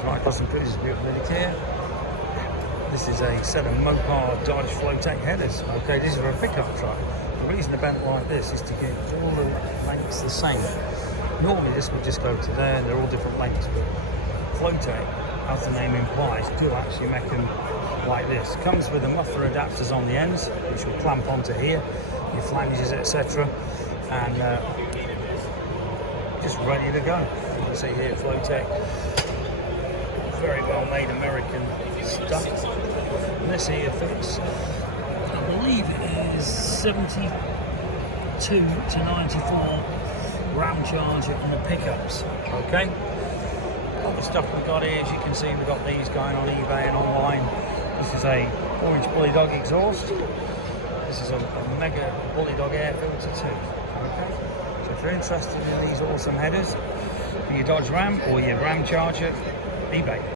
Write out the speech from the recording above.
guys, Mike Cross and Cruisers Renegade here. This is a set of Mopar Dodge Flowtech headers. Okay, this is for a pickup truck. The reason they're bent like this is to get all the lengths the same. Normally this would just go to there, and they're all different lengths, but Flowtech, as the name implies, do actually make them like this. Comes with the muffler adapters on the ends, which will clamp onto here, your flanges, etc. And just ready to go. You can see here, Flowtech, very well made American stuff. And this here fits, I believe it is 72 to 94 Ram Charger on the pickups. Okay. All the stuff we've got here, as you can see, we've got these going on eBay and online. This is a orange bully dog exhaust. This is a mega bully dog air filter too. Okay. So if you're interested in these awesome headers for your Dodge Ram or your Ram Charger, eBay.